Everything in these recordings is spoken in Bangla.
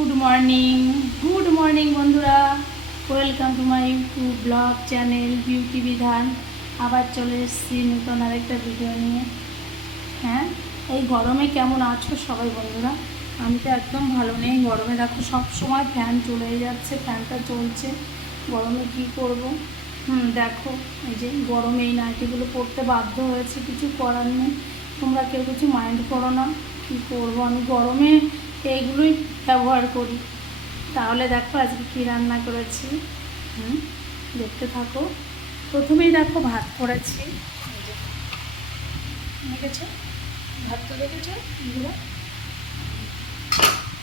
গুড মর্নিং বন্ধুরা, welcome to my YouTube blog channel beauty বিধান। আবার চলে এসেছি নতুন আরেকটা ভিডিও নিয়ে। হ্যাঁ, এই গরমে কেমন আছো সবাই বন্ধুরা? আমি তো একদম ভালো নেই। গরমে দেখো সব সময় ফ্যান চলে যাচ্ছে, ফ্যানটা চলছে। গরমে কি করব? দেখো এই যে গরমে এই নাইটিগুলো পরতে বাধ্য হয়েছে, কিছু করার নেই। তোমরা কেউ কিছু মাইন্ড করো না, কী করবো, আমি গরমে এইগুলোই ব্যবহার করি। তাহলে দেখো আজকে কী রান্না করেছি, দেখতে থাকো। প্রথমেই দেখো ভাত করেছি, দেখেছো ভাতটা, দেখেছো এগুলো।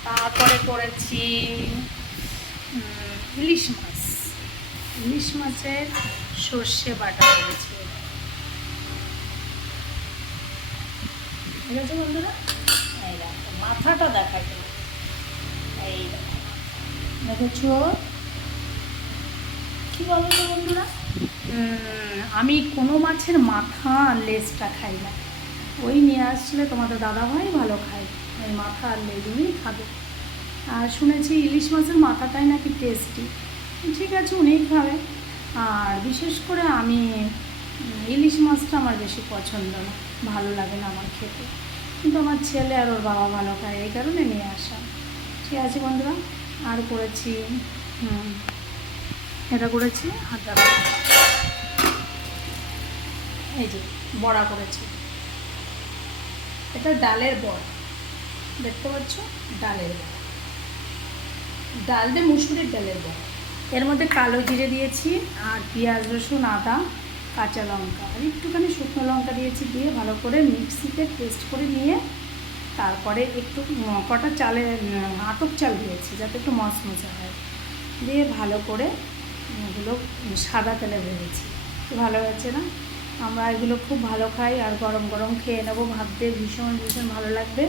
তারপরে করেছি ইলিশ মাছ, ইলিশ মাছের সর্ষে বাটা করেছি। ঠিক আছে বন্ধুরা, এই দেখো মাথাটা দেখাই তোমার, এই দেখেছো। কী বলো তো বন্ধুরা, আমি কোনো মাছের মাথা আর লেজটা খাই না। ওই নিয়ে আসলে তোমাদের দাদাভাই ভালো খায়, ওই মাথা আর লেজুই খাবে। আর শুনেছি ইলিশ মাছের মাথাটাই নাকি টেস্টি। ঠিক আছে, উনিই খাবে। আর বিশেষ করে আমি ইলিশ মাছটা আমার বেশি পছন্দ না, ভালো লাগে না আমার খেতে। কিন্তু আমার ছেলে আর ওর বাবা ভালো খায়, এই কারণে নিয়ে আসা। ঠিক আছে বন্ধুরা, আর করেছি এটা করেছি আর দেখো এই যে বড়া করেছি। এটা ডালের বড়া, দেখতে পাচ্ছ, ডালের বড়া, ডাল দিয়ে মুসুরির ডালের বড়া। এর মধ্যে কালো জিরে দিয়েছি আর পেঁয়াজ রসুন আদা কাঁচা লঙ্কা আর একটুখানি শুকনো লঙ্কা দিয়েছি, দিয়ে ভালো করে মিক্সিতে পেস্ট করে নিয়ে তারপরে একটু কটা চালের আতপ চাল দিয়েছি যাতে একটু মচমচে হয়, দিয়ে ভালো করে এগুলো সাদা তেলে ভেজেছি। ভালো হয়েছে না? আমরা এগুলো খুব ভালো খাই, আর গরম গরম খেয়ে নেবো ভাত দিয়ে, ভীষণ ভীষণ ভালো লাগবে।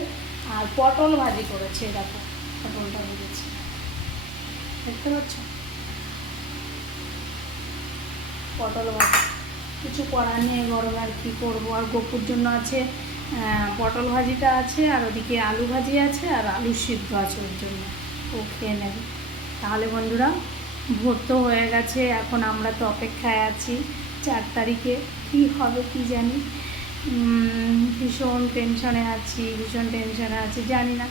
আর পটল ভাজি করেছি, এরকম পটলটা ভেজেছি, দেখতে পাচ্ছ, পটল ভাজি। কিছু করার নেই, গরম আর কী করবো। আর গপুর জন্য আছে পটল ভাজিটা আছে, আর ওদিকে আলু ভাজি আছে, আর আলু সিদ্ধ আছে ওর জন্য, ও খেয়ে নেবে। তাহলে বন্ধুরা, ভোর তো হয়ে গেছে, এখন আমরা তো অপেক্ষায় আছি 4 তারিখে কী হবে কী জানি। ভীষণ টেনশনে আছি, জানি না।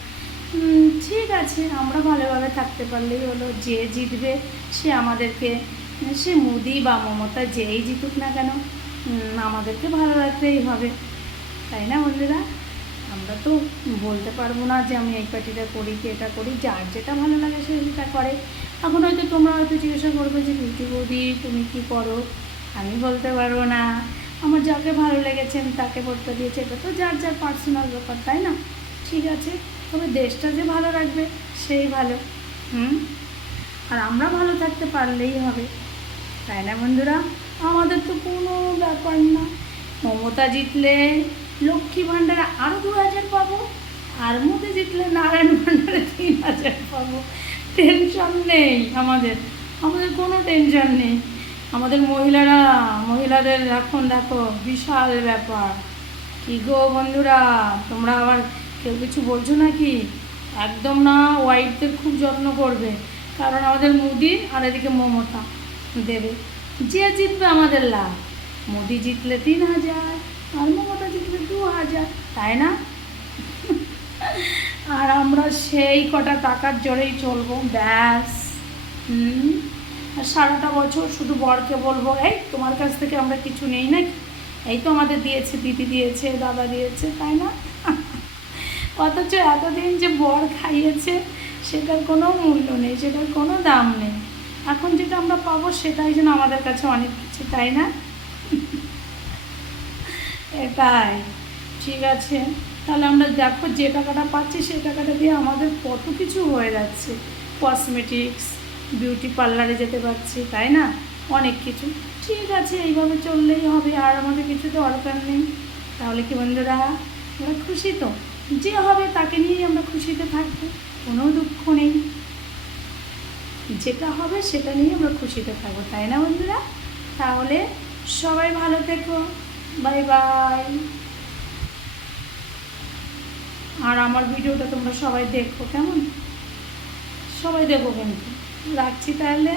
ঠিক আছে, আমরা ভালোভাবে থাকতে পারলেই হলো। যে জিতবে সে আমাদেরকে, সে মোদি বা মমতা যেই জিতুক না কেন, আমাদেরকে ভালো রাখতেই হবে, তাই না বন্ধুরা? আমরা তো বলতে পারবো না যে আমি এই পার্টিটা করি কি এটা করি, যার যেটা ভালো লাগে সে সেটা করে। এখন হয়তো তোমরা হয়তো জিজ্ঞাসা করবে যে বিউটি বৌদি তুমি কী করো, আমি বলতে পারবো না। আমার যাকে ভালো লেগেছে তাকে করতে দিয়েছে, এটা তো যার যার পার্সোনাল ব্যাপার, তাই না? ঠিক আছে, তবে দেশটা যে ভালো রাখবে সেই ভালো। আর আমরা ভালো থাকতে পারলেই হবে, তাই না বন্ধুরা? আমাদের তো কোনো ব্যাপার না। মমতা জিতলে লক্ষ্মী ভাণ্ডারে আরও 2000 পাবো, আর মোদি জিতলে নারায়ণ ভাণ্ডারে 3000 পাবো। টেনশন নেই আমাদের, আমাদের কোনো টেনশন নেই। আমাদের মহিলাদের এখন দেখো বিশাল ব্যাপার। কী গো বন্ধুরা, তোমরা আবার কেউ কিছু বলছো নাকি? একদম না, ওয়াইফদের খুব যত্ন করবে, কারণ আমাদের মোদি আর এদিকে মমতা দেবে। যে জিতবে আমাদের লাভ। মোদি জিতলে 3000 আর মমতা জিতলে 2000, তাই না? আর আমরা সেই কটা টাকার জোরেই চলবো, ব্যাস। আর সারাটা বছর শুধু বরকে বলবো, এই তোমার কাছ থেকে আমরা কিছু নেই নাকি, এই তো আমাদের দিয়েছে, দিদি দিয়েছে, দাদা দিয়েছে, তাই না? অথচ এতদিন যে বর খাইয়েছে সেটার কোনো মূল্য নেই, সেটার কোনো দাম নেই। এখন যেটা আমরা পাবো সেটাই যেন আমাদের কাছে অনেক কিছু, তাই না? এটাই ঠিক আছে। তাহলে আমরা দেখো যে টাকাটা পাচ্ছি সেই টাকাটা দিয়ে আমাদের কত কিছু হয়ে যাচ্ছে, কসমেটিক্স, বিউটি পার্লারে যেতে পারছি, তাই না? অনেক কিছু। ঠিক আছে, এইভাবে চললেই হবে, আর আমাদের কিছু দরকার নেই। তাহলে কি বন্ধুরা, আমরা খুশি তো? যে হবে তাকে নিয়েই আমরা খুশিতে থাকবো, কোনো দুঃখ নেই। যেটা হবে সেটা নিয়ে আমরা খুশিতে থাকবো, তাই না বন্ধুরা? তাহলে সবাই ভালো থেকো, বাই বাই। আর আমার ভিডিওটা তোমরা সবাই দেখো, কেমন? সবাই দেখো কিন্তু। রাখছি তাহলে।